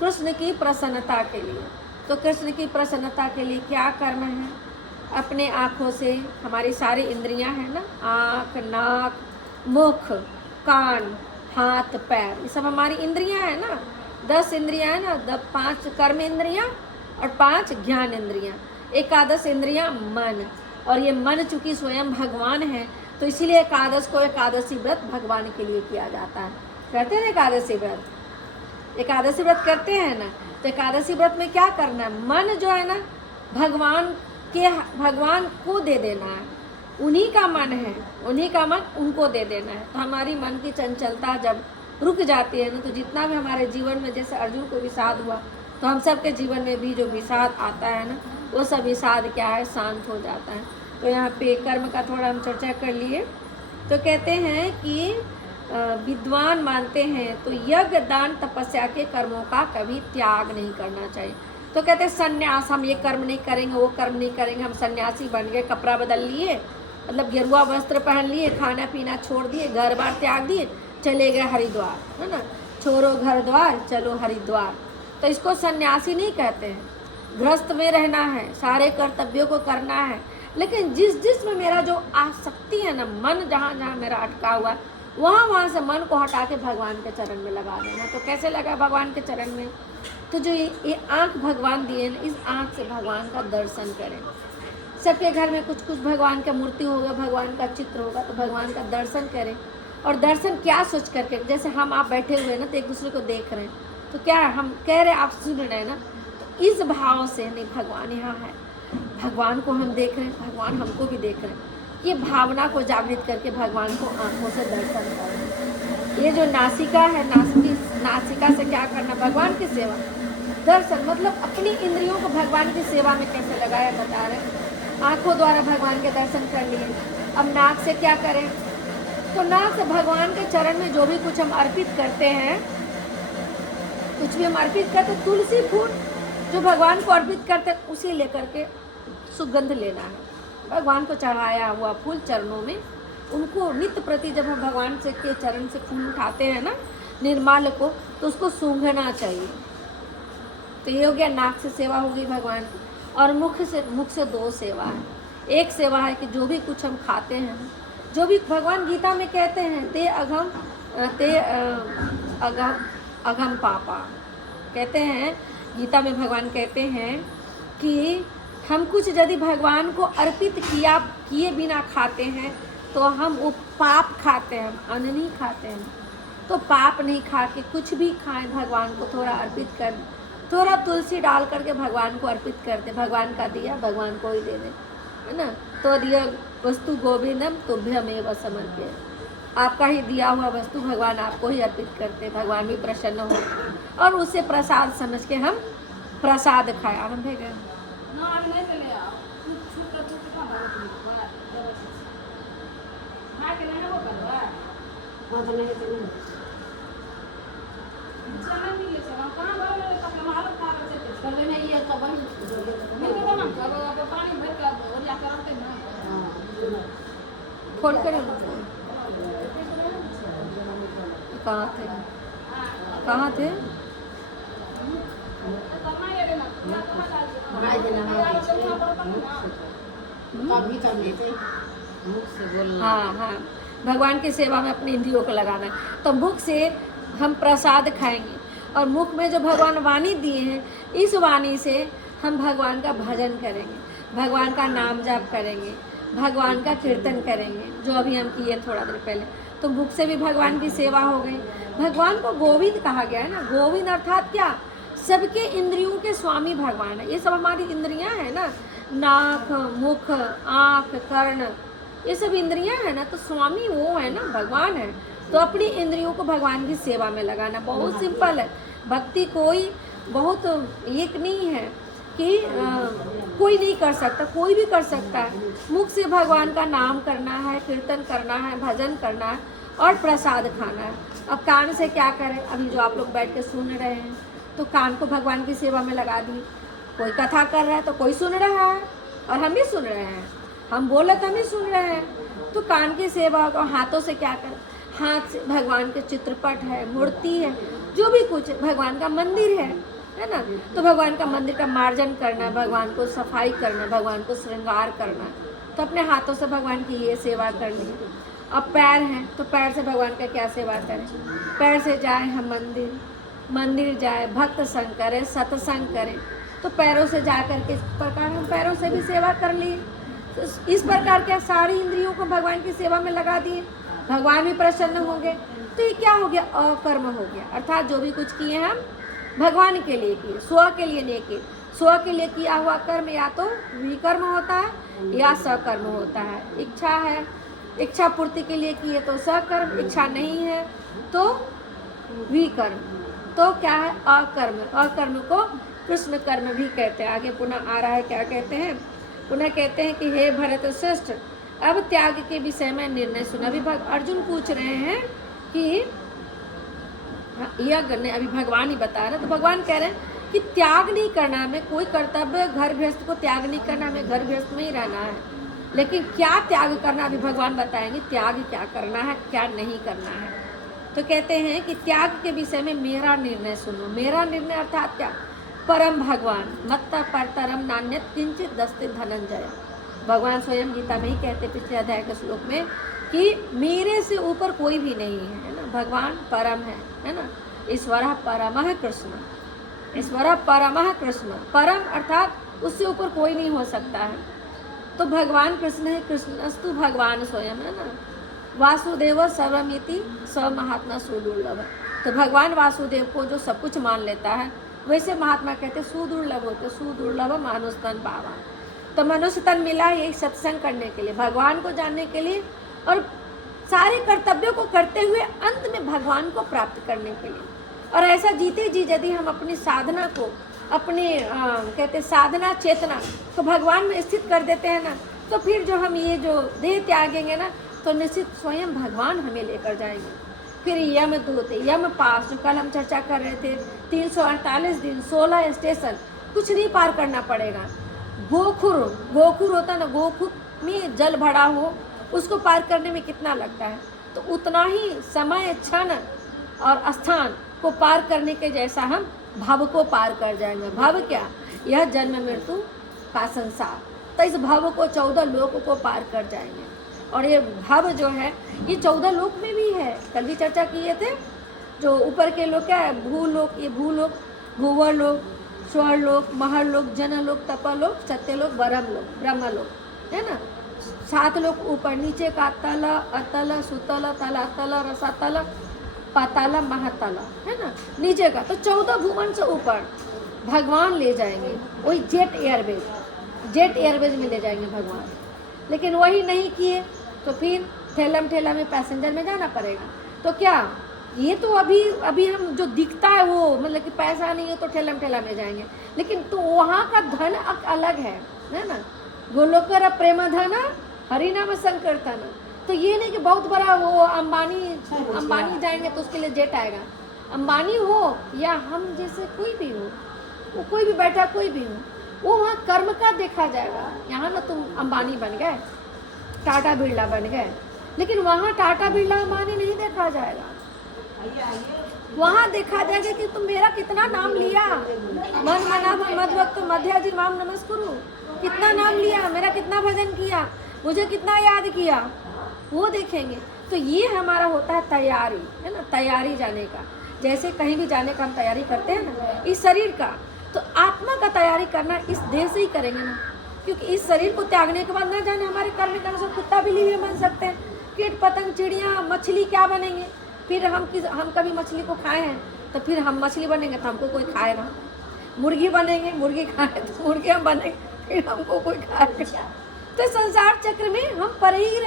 कृष्ण की प्रसन्नता के लिए। तो कृष्ण की प्रसन्नता के लिए क्या कर्म है? अपने आँखों से, हमारी सारी इंद्रियां हैं ना, आँख, नाक, मुख, कान, हाथ, पैर, ये सब हमारी इंद्रियां हैं ना। 10 इंद्रियां हैं ना, 5 कर्म इंद्रियां और 5 ज्ञान इंद्रियां, एकादश इंद्रियां मन। और ये मन चूंकि स्वयं भगवान है, तो इसीलिए एकादश को एकादशी व्रत भगवान के लिए किया जाता है। करते हैं एकादशी व्रत, एकादशी व्रत करते हैं ना। तो एकादशी व्रत में क्या करना है? मन जो है ना, भगवान को दे देना है, उन्हीं का मन है, उन्हीं का मन उनको दे देना है। तो हमारी मन की चंचलता जब रुक जाती है ना, तो जितना भी हमारे जीवन में, जैसे अर्जुन को विषाद हुआ, तो हम सब के जीवन में भी जो विषाद आता है ना, वो सब विषाद क्या है, शांत हो जाता है। तो यहाँ पे कर्म का थोड़ा हम चर्चा कर लिए। तो कहते हैं कि विद्वान मानते हैं तो यज्ञ, दान, तपस्या के कर्मों का कभी त्याग नहीं करना चाहिए। तो कहते हैं संन्यास, हम ये कर्म नहीं करेंगे, वो कर्म नहीं करेंगे, हम सन्यासी बन गए, कपड़ा बदल लिए, मतलब गेरुआ वस्त्र पहन लिए, खाना पीना छोड़ दिए, घर बार त्याग दिए, चले गए हरिद्वार, है ना। छोड़ो घर द्वार, चलो हरिद्वार। तो इसको सन्यासी नहीं कहते हैं। गृहस्थ में रहना है, सारे कर्तव्यों को करना है, लेकिन जिसमें मेरा जो आसक्ति है ना, मन जहाँ जहाँ मेरा अटका हुआ है, वहाँ से मन को हटा के भगवान के चरण में लगा देना। तो कैसे लगा भगवान के चरण में? तो जो ये आँख भगवान दिए ना, इस आँख से भगवान का दर्शन करें। सबके घर में कुछ कुछ भगवान का मूर्ति होगा, भगवान का चित्र होगा, तो भगवान का दर्शन करें। और दर्शन क्या सोच करके, जैसे हम आप बैठे हुए ना, तो एक दूसरे को देख रहे हैं, तो क्या हम कह रहे हैं, आप सुन रहे हैं ना, तो इस भाव से नहीं, भगवान यहाँ है, भगवान को हम देख रहे हैं, भगवान हमको भी देख रहे हैं, ये भावना को जागृत करके भगवान को आंखों से दर्शन करें। ये जो नासिका है, नासिका से क्या करना? भगवान की सेवा, दर्शन, मतलब अपनी इंद्रियों को भगवान की सेवा में कैसे लगाया बता रहे हैं। आंखों द्वारा भगवान के दर्शन कर लिए। अब नाक से क्या करें? तो नाक से भगवान के चरण में जो भी कुछ हम अर्पित करते हैं, कुछ भी हम अर्पित करते, तुलसी फूल जो भगवान को अर्पित करते हैं, उसे लेकर के सुगंध लेना है। भगवान को चढ़ाया हुआ फूल चरणों में, उनको नित्य प्रति जब हम भगवान से के चरण से फूल उठाते हैं ना, निर्माल को, तो उसको सूंघना चाहिए। तो ये हो गया, नाक से सेवा होगी भगवान की। और मुख से 2 सेवा है। एक सेवा है कि जो भी कुछ हम खाते हैं, जो भी भगवान गीता में कहते हैं, ते अघम पापा, कहते हैं गीता में, भगवान कहते हैं कि हम कुछ यदि भगवान को अर्पित किए बिना खाते हैं, तो हम वो पाप खाते हैं, हम अन्न नहीं खाते हैं। तो पाप नहीं खा के कुछ भी खाएं, भगवान को थोड़ा अर्पित कर, थोड़ा तुलसी डाल करके भगवान को अर्पित कर दे। भगवान का दिया भगवान को ही दे दे, है ना। तो दिया वस्तु गोविंदम तुभ्यमेव समर्प्य, आपका ही दिया हुआ वस्तु भगवान आपको ही अर्पित करते, भगवान भी प्रसन्न हो और उसे प्रसाद समझ के हम प्रसाद खाए। आरंभ है गए खोल कर कहाँ थे, कहाँ थे? हाँ हाँ, भगवान की सेवा में अपनी इंद्रियों को लगाना है। तो मुख से हम प्रसाद खाएंगे और मुख में जो भगवान वाणी दिए हैं, इस वाणी से हम भगवान का भजन करेंगे, भगवान का नाम जाप करेंगे, भगवान का कीर्तन करेंगे, जो अभी हम किए थोड़ा देर पहले। तो मुख से भी भगवान की सेवा हो गई। भगवान को गोविंद कहा गया है ना। गोविंद अर्थात क्या? सबके इंद्रियों के स्वामी भगवान है। ये सब हमारी इंद्रियां हैं ना, नाक, मुख, आँख, कर्ण, ये सब इंद्रियां हैं ना, तो स्वामी वो है ना, भगवान है। तो अपनी इंद्रियों को भगवान की सेवा में लगाना बहुत सिंपल है। भक्ति कोई बहुत एक नहीं है कि कोई नहीं कर सकता, कोई भी कर सकता है। मुख से भगवान का नाम करना है, कीर्तन करना है, भजन करना है और प्रसाद खाना है। अब कान से क्या करें? अभी जो आप लोग बैठ के सुन रहे हैं, तो कान को भगवान की सेवा में लगा दी। कोई कथा कर रहा है तो कोई सुन रहा है और हम भी सुन रहे हैं, हम बोले तो हम भी सुन रहे हैं। तो कान की सेवा को हाथों से क्या करें? हाथ से भगवान के चित्रपट है, मूर्ति है, जो भी कुछ भगवान का मंदिर है ना, तो भगवान का मंदिर का मार्जन करना, भगवान को सफाई करना, भगवान को श्रृंगार करना, तो अपने हाथों से भगवान की ये सेवा कर ली। अब पैर हैं तो पैर से भगवान का क्या सेवा करें? पैर से जाए हम मंदिर, मंदिर जाए, भक्त संग करें, सत्संग करें, तो पैरों से जा कर के इस प्रकार हम पैरों से भी सेवा कर ली। तो इस प्रकार क्या सारी इंद्रियों को भगवान की सेवा में लगा दिए, भगवान भी प्रसन्न होंगे। तो ये क्या हो गया? अकर्म हो गया। अर्थात जो भी कुछ किए हम भगवान के लिए किए, स्व के लिए नहीं किए। स्व के लिए किया हुआ कर्म या तो विकर्म होता है या सकर्म होता है। इच्छा है, इच्छा पूर्ति के लिए किए तो सकर्म, इच्छा नहीं है तो विकर्म। तो क्या है? अकर्म। अकर्म को कृष्ण कर्म भी कहते हैं। आगे पुनः आ रहा है, क्या कहते हैं? पुनः कहते हैं कि हे भरत श्रेष्ठ, अब त्याग के विषय में निर्णय सुना। अभी अर्जुन पूछ रहे हैं कि यज्ञ ने, अभी भगवान ही बता रहे, तो भगवान कह रहे हैं कि त्याग नहीं करना, हमें कोई कर्तव्य, घर गृहस्थ को त्याग नहीं करना, हमें घर गृहस्थ में ही रहना है। लेकिन क्या त्याग करना अभी भगवान बताएंगे, त्याग क्या करना है, क्या नहीं करना है। तो कहते हैं कि त्याग के विषय में मेरा निर्णय सुनो। मेरा निर्णय अर्थात क्या? परम भगवान, मत्ता परतरम नान्यत किंचित दस्ति धनंजय। भगवान स्वयं गीता में ही कहते पिछले अध्याय के श्लोक में कि मेरे से ऊपर कोई भी नहीं है ना। भगवान परम है ना। ईश्वर परमः कृष्ण, ईश्वर परमः कृष्ण। परम अर्थात उससे ऊपर कोई नहीं हो सकता है। तो भगवान कृष्ण है, कृष्णस्तु भगवान स्वयं, है ना। वासुदेव सर्वमिति स महात्मा सुदुर्लभ। तो भगवान वासुदेव को जो सब कुछ मान लेता है, वैसे महात्मा कहते सुदुर्लभ होते, सुदुर्लभ मानुष तन पावा। तो मनुष्य तन मिला यही सत्संग करने के लिए, भगवान को जानने के लिए और सारे कर्तव्यों को करते हुए अंत में भगवान को प्राप्त करने के लिए। और ऐसा जीते जी यदि हम अपनी साधना को, अपने कहते साधना चेतना को भगवान में स्थित कर देते हैं ना, तो फिर जो हम ये जो देह त्यागेंगे ना, तो निश्चित स्वयं भगवान हमें लेकर जाएंगे। फिर यमदूत, यम पास, जो कल हम चर्चा कर रहे थे, 348 दिन, 16 स्टेशन, कुछ नहीं पार करना पड़ेगा। गोखुर, गोखुर होता ना, गोखुर में जल भरा हो, उसको पार करने में कितना लगता है? तो उतना ही समय, क्षण और स्थान को पार करने के जैसा हम भव को पार कर जाएंगे। भव क्या? यह जन्म मृत्यु का संसार। तो इस भव को 14 लोक को पार कर जाएंगे। और ये भव जो है ये 14 लोक में भी है, कल भी चर्चा किए थे। जो ऊपर के लोग क्या है? भूलोक, ये भूलोक, भूवरलोक, स्वर्लोक, महरलोक, जनलोक, तपलोक, सत्यलोक, ब्रह्मलोक, ब्रह्मलोक, है ना। 7 लोक ऊपर, नीचे का तल, अतल, सुतल, तलातल, रसातल, पातालम महातालम, है ना, नीचे का। तो 14 भुवन से ऊपर भगवान ले जाएंगे, वही जेट एयरवेज में ले जाएंगे भगवान। लेकिन वही नहीं किए तो फिर ठेलम ठेला में पैसेंजर में जाना पड़ेगा। तो क्या ये तो अभी हम जो दिखता है वो मतलब कि पैसा नहीं है तो ठेलम ठेला में जाएंगे, लेकिन तो वहाँ का धन अलग है ना। गोलोकर प्रेम धन हरिनाम संकीर्तन। तो ये नहीं कि बहुत बड़ा वो अंबानी जाएंगे तो उसके लिए जेट आएगा। अंबानी हो या हम जैसे कोई भी हो, वो कोई भी बैठा कोई भी हो, वो वहाँ कर्म का देखा जाएगा। यहाँ ना तुम अंबानी बन गए, टाटा बिरला बन गए, लेकिन वहाँ टाटा बिरला अंबानी नहीं देखा जाएगा। वहाँ देखा जाएगा कि तुम मेरा कितना नाम लिया, मन मना मद वक्त मध्याजी माम नमस्कुरु, कितना नाम लिया, मेरा कितना भजन किया, मुझे कितना याद किया, वो देखेंगे। तो ये हमारा होता है तैयारी, है ना, तैयारी जाने का। जैसे कहीं भी जाने का हम तैयारी करते हैं ना इस शरीर का, तो आत्मा का तैयारी करना इस देह से ही करेंगे ना, क्योंकि इस शरीर को त्यागने के बाद ना जाने हमारे कर्म के अनुसार कुत्ता बिल्ली भी बन सकते हैं, कीट पतंग चिड़िया मछली क्या बनेंगे। फिर हम कभी मछली को खाए हैं तो फिर हम मछली बनेंगे तो हमको कोई खाएगा, मुर्गी बनेंगे मुर्गी खाए तो मुर्गी हम बनेंगे फिर हमको कोई खाएगा। तो संसार चक्र में हम परे ही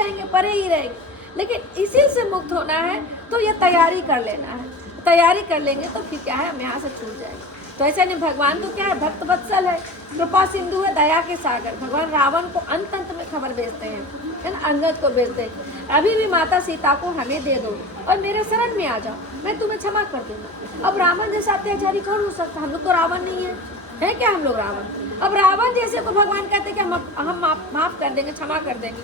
रहेंगे। लेकिन इसी से मुक्त होना है तो ये तैयारी कर लेना है। तैयारी कर लेंगे तो फिर क्या है, हम यहाँ से छूट जाएंगे। तो ऐसा नहीं, भगवान तो क्या है, भक्त वत्सल है, कृपा सिंधु है, दया के सागर। भगवान रावण को अंत में खबर भेजते हैं, है ना, अंगद को भेजते हैं, अभी भी माता सीता को हमें दे दो और मेरे शरण में आ जाओ, मैं तुम्हें क्षमा कर दूंगा। अब रावण जैसा अत्याचारी कौन हो सकता, हम लोग तो रावण नहीं है क्या हम लोग रावण। अब रावण जैसे को भगवान कहते हैं कि हम माफ कर देंगे, क्षमा कर देंगे।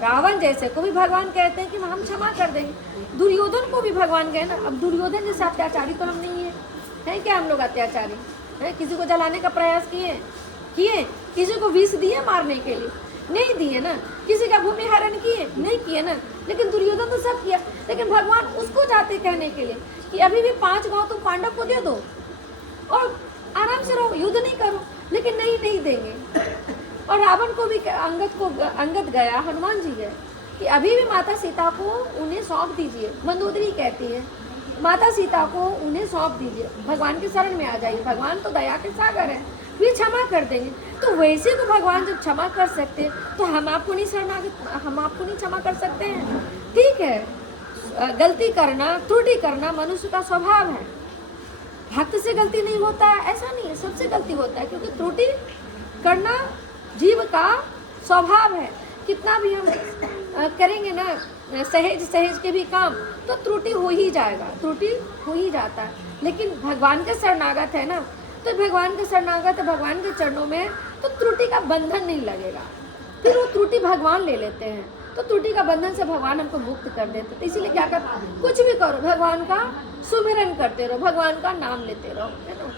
रावण जैसे को भी भगवान कहते हैं कि हम क्षमा कर देंगे। दुर्योधन को भी भगवान कहे ना, अब दुर्योधन जैसे अत्याचारी तो हम नहीं है क्या हम लोग अत्याचारी है। किसी को जलाने का प्रयास किए, किसी को विष दिए मारने के लिए, नहीं दिए ना, किसी का भूमि हरण नहीं किए ना। लेकिन दुर्योधन तो सब किया, लेकिन भगवान उसको जाते कहने के लिए कि अभी भी 5 गांव तुम पांडव को दे दो और आराम से रहो, युद्ध नहीं करो, लेकिन नहीं देंगे। और रावण को भी अंगद गया, हनुमान जी गए कि अभी भी माता सीता को उन्हें सौंप दीजिए। मंदोदरी कहती है माता सीता को उन्हें सौंप दीजिए, भगवान के शरण में आ जाइए, भगवान तो दया के सागर है, फिर क्षमा कर देंगे। तो वैसे तो भगवान जब क्षमा कर सकते हैं तो हम आपको नहीं क्षमा कर सकते हैं। ठीक है, गलती करना, त्रुटि करना मनुष्य का स्वभाव है। भक्त से गलती नहीं होता है ऐसा नहीं है, सबसे गलती होता है, क्योंकि त्रुटि करना जीव का स्वभाव है। कितना भी हम करेंगे ना सहेज के भी काम, तो त्रुटि हो ही जाता है। लेकिन भगवान के शरणागत है ना, तो भगवान के शरणागत है, भगवान के चरणों में, तो त्रुटि का बंधन नहीं लगेगा। फिर वो त्रुटि भगवान ले लेते हैं, तो त्रुटि का बंधन से भगवान हमको मुक्त कर देते। तो इसीलिए क्या करते, कुछ भी करो भगवान का सुमिरन करते रहो, भगवान का नाम लेते रहो, है ना।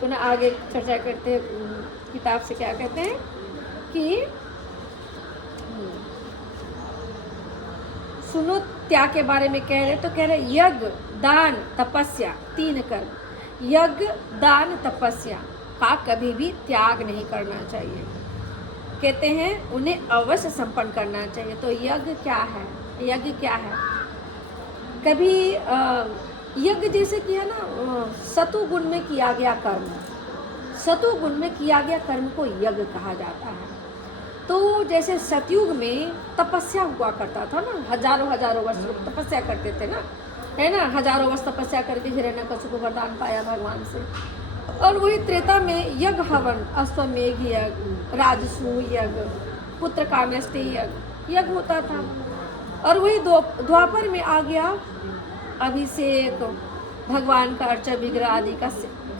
पुनः आगे चर्चा करते हैं किताब से, क्या कहते हैं कि सुनो त्याग के बारे में कह रहे, तो कह रहे यज्ञ दान तपस्या 3 कर्म, यज्ञ दान तपस्या का कभी भी त्याग नहीं करना चाहिए। कहते हैं उन्हें अवश्य संपन्न करना चाहिए। तो यज्ञ क्या है, कभी यज्ञ जैसे कि है ना सतु गुण में किया गया कर्म, सतु गुण में किया गया कर्म को यज्ञ कहा जाता है। तो जैसे सतयुग में तपस्या हुआ करता था ना, हजारों वर्ष तपस्या करते थे ना, है ना, हजारों वर्ष तपस्या करके हिरण्यकशिपु को वरदान पाया भगवान से। और वही त्रेता में यज्ञ हवन, अश्वमेघ यज्ञ, राजसूय यज्ञ, पुत्र कामेष्टि यज्ञ होता था। और वही द्वापर में आ गया अभिषेक, भगवान का अर्चा विग्रह आदि का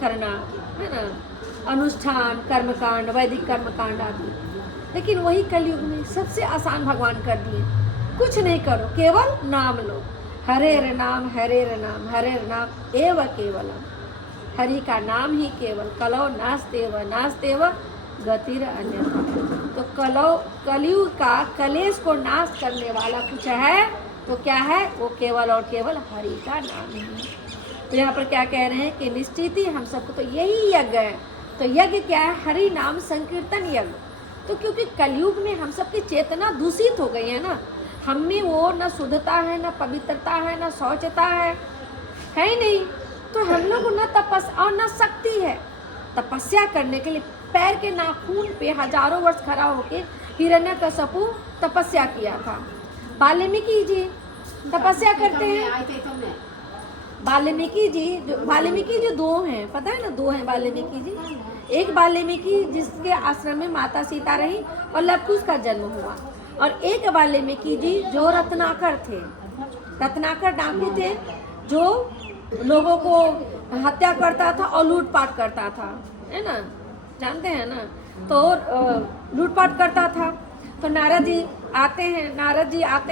करना, है ना, अनुष्ठान, कर्मकांड, वैदिक कर्मकांड आदि। लेकिन वही कलयुग में सबसे आसान भगवान कर दिए, कुछ नहीं करो, केवल नाम लो, हरेर नाम एव केवलम, हरि का नाम ही केवल, कलौ नास्तेव गतिर अन्यथा। तो कलयुग का कलेश को नाश करने वाला कुछ है तो क्या है, वो केवल और केवल हरि का नाम ही है। तो यहाँ पर क्या कह रहे हैं कि निश्चित ही हम सबको तो यही यज्ञ है। तो यज्ञ क्या है, हरि नाम संकीर्तन यज्ञ। तो क्योंकि कलयुग में हम सबकी चेतना दूषित हो गई है ना, हम में वो न शुद्धता है, न पवित्रता है, न शौचता है, है ही नहीं। तो हम लोग को न तपस्या और न शक्ति है तपस्या करने के लिए। पैर के नाखून पे हजारों वर्ष खड़ा होकर हिरण्यकशिपु तपस्या किया था। वाल्मीकि जी तपस्या करते हैं। वाल्मीकि जो दो हैं, पता है ना, दो हैं वाल्मीकि जी। एक वाल्मीकि जिसके आश्रम में माता सीता रही और लवकुश का जन्म हुआ, और एक वाल्मीकि जी जो रत्नाकर थे। रत्नाकर डाकू थे जो लोगों को हत्या करता था और लूटपाट करता था, है ना, जानते हैं ना। तो लूटपाट करता था। तो नारद जी आते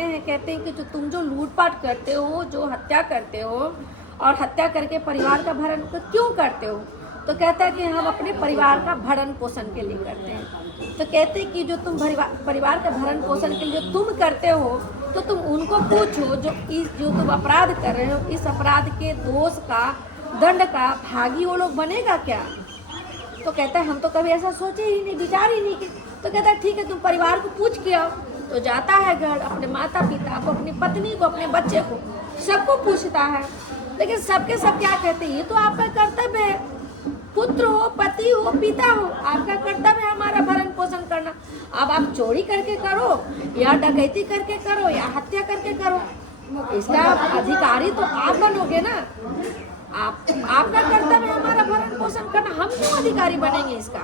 हैं, कहते हैं कि जो तुम जो लूटपाट करते हो, जो हत्या करते हो, और हत्या करके परिवार का भरण क्यों करते हो? तो कहता है कि हम अपने परिवार का भरण पोषण के लिए करते हैं। तो कहते हैं कि जो तुम परिवार का भरण पोषण के लिए जो तुम करते हो, तो तुम उनको पूछो जो तुम अपराध कर रहे हो, इस अपराध के दोष का, दंड का भागी वो लोग बनेगा क्या? तो कहता है हम तो कभी ऐसा सोचे ही नहीं, विचार ही नहीं कि। तो कहता है ठीक है, तुम परिवार को पूछ के आओ। तो जाता है घर, अपने माता पिता को, अपनी पत्नी को, अपने बच्चे को, सबको पूछता है। लेकिन सबके सब क्या कहते हैं, ये तो आपका कर्तव्य है, पुत्र हो, पति हो, पिता हो, आपका कर्तव्य है हमारा भरण पोषण करना। अब आप चोरी करके करो या डकैती करके करो या हत्या करके करो, इसका अधिकारी तो आप बनोगे ना। आपका कर्तव्य है हमारा भरण पोषण करना, हम क्यों अधिकारी बनेंगे इसका?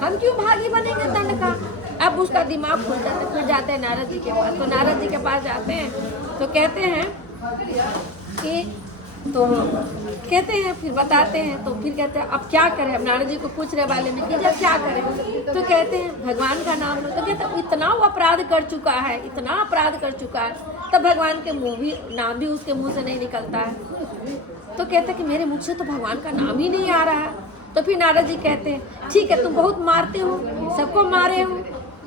हम क्यों भागी बनेंगे दंड का? अब उसका दिमाग खुल जाता है। फिर जाते हैं नारद जी के पास। तो नारद जी के पास जाते हैं तो कहते हैं कि फिर बताते हैं। तो फिर कहते हैं अब क्या करें? अब नारद जी को पूछ रहे वाले में कि जब क्या करें? तो कहते हैं भगवान का नाम लो। तो कहते हैं इतना वो अपराध कर चुका है, इतना अपराध कर चुका है, तब भगवान के नाम भी उसके मुँह से नहीं निकलता है। तो कहते हैं कि मेरे मुख से तो भगवान का नाम ही नहीं आ रहा है। तो फिर नारद जी कहते हैं ठीक है, तुम बहुत मारते हो, सबको मारे हो,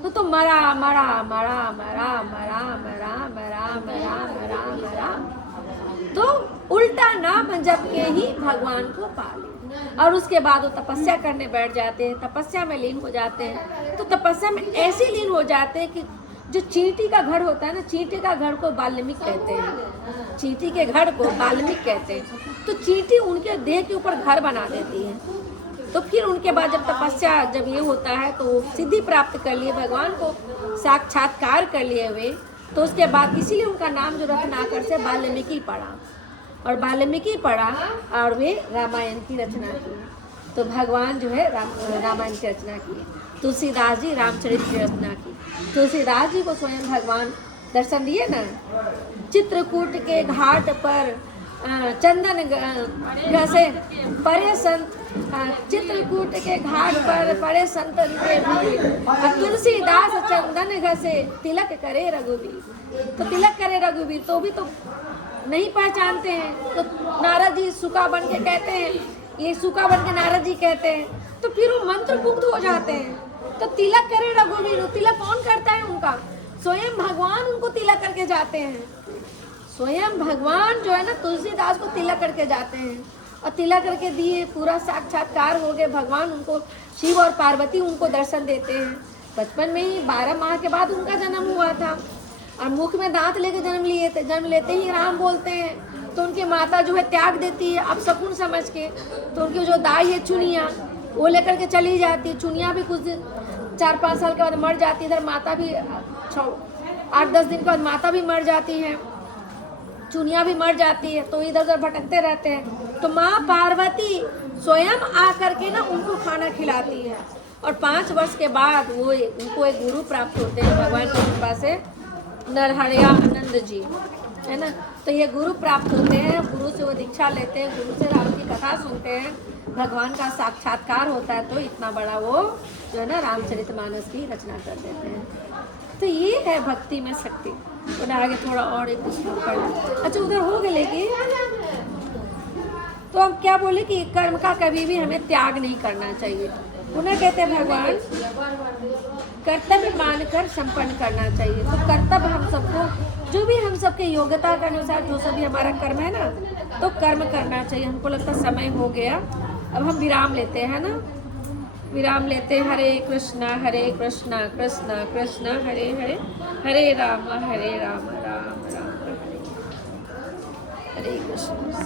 तो तुम मरा मरा मरा मरा मरा मरा मरा मरा मरा मरा, तो उल्टा नाम जप के ही भगवान को पाले। और उसके बाद वो तपस्या करने बैठ जाते हैं, तपस्या में लीन हो जाते हैं। तो तपस्या में ऐसे लीन हो जाते हैं कि जो चींटी का घर होता है ना, चींटी का घर को वाल्मीकि कहते हैं, चींटी के घर को वाल्मीकि कहते हैं। तो चींटी उनके देह के ऊपर घर बना देती है। तो फिर उनके बाद जब ये होता है तो सिद्धि प्राप्त कर लिए, भगवान को साक्षात्कार कर लिए हुए। तो उसके बाद इसीलिए उनका नाम जो रत्नाकर से वाल्मीकि पड़ा, और वाल्मीकि पड़ा और वे रामायण की रचना की। तो भगवान जो है रामायण की रचना की। तुलसीदास जी रामचरित की रचना की। तुलसीदास जी को स्वयं भगवान दर्शन दिए ना। चित्रकूट के घाट पर चंदन घसे परे संत, चित्रकूट के घाट पर परे संतन के भीड़, तुलसीदास चंदन घसे तिलक करे रघुवीर। तो तिलक करे रघुवीर तो भी तो नहीं पहचानते हैं। तो नारद जी सूखा बन के कहते हैं, ये सूखा बन के नारद जी कहते हैं। तो फिर वो मंत्र मुग्ध हो जाते हैं। तो तिलक करे रघुवीर, तिलक कौन करता है उनका? स्वयं भगवान उनको तिलक करके जाते हैं। स्वयं भगवान जो है ना तुलसीदास को तिलक करके जाते हैं, और तिलक करके दिए, पूरा साक्षात्कार हो गए। भगवान उनको, शिव और पार्वती उनको दर्शन देते हैं। बचपन में ही 12 माह के बाद उनका जन्म हुआ था, और मुख में दांत लेके जन्म लिए थे। जन्म लेते ही राम बोलते हैं। तो उनकी माता जो है त्याग देती है अब शकुन समझ के। तो उनकी जो दाई है चुनिया, वो लेकर के चली जाती है। चुनिया भी कुछ 4-5 साल के बाद मर जाती है। इधर माता भी 8-10 दिन के बाद माता भी मर जाती है, चुनिया भी मर जाती है। तो इधर उधर भटकते रहते हैं। तो माँ पार्वती स्वयं आकर के ना उनको खाना खिलाती है। और 5 वर्ष के बाद वो उनको एक गुरु प्राप्त होते हैं भगवान की कृपा से, नरहरिया आनंद जी, है ना। तो ये गुरु प्राप्त होते हैं, गुरु से वो दीक्षा लेते हैं, गुरु से राम की कथा सुनते हैं, भगवान का साक्षात्कार होता है। तो इतना बड़ा वो जो है ना रामचरितमानस की रचना कर देते हैं। तो ये है भक्ति में शक्ति। तो आगे थोड़ा और एक श्लोक पढ़ना। अच्छा उधर हो गए, लेकिन तो हम क्या बोले कि कर्म का कभी भी हमें त्याग नहीं करना चाहिए। उन्हें कहते हैं भगवान कर्तव्य मानकर संपन्न करना चाहिए। तो कर्तव्य हम सबको, जो भी हम सबके योग्यता के अनुसार जो सभी हमारा कर्म है ना, तो कर्म करना चाहिए। हमको लगता है समय हो गया, अब हम विराम लेते हैं ना, विराम लेते हैं। हरे कृष्णा कृष्णा कृष्णा हरे हरे, हरे राम राम राम हरे हरे कृष्ण।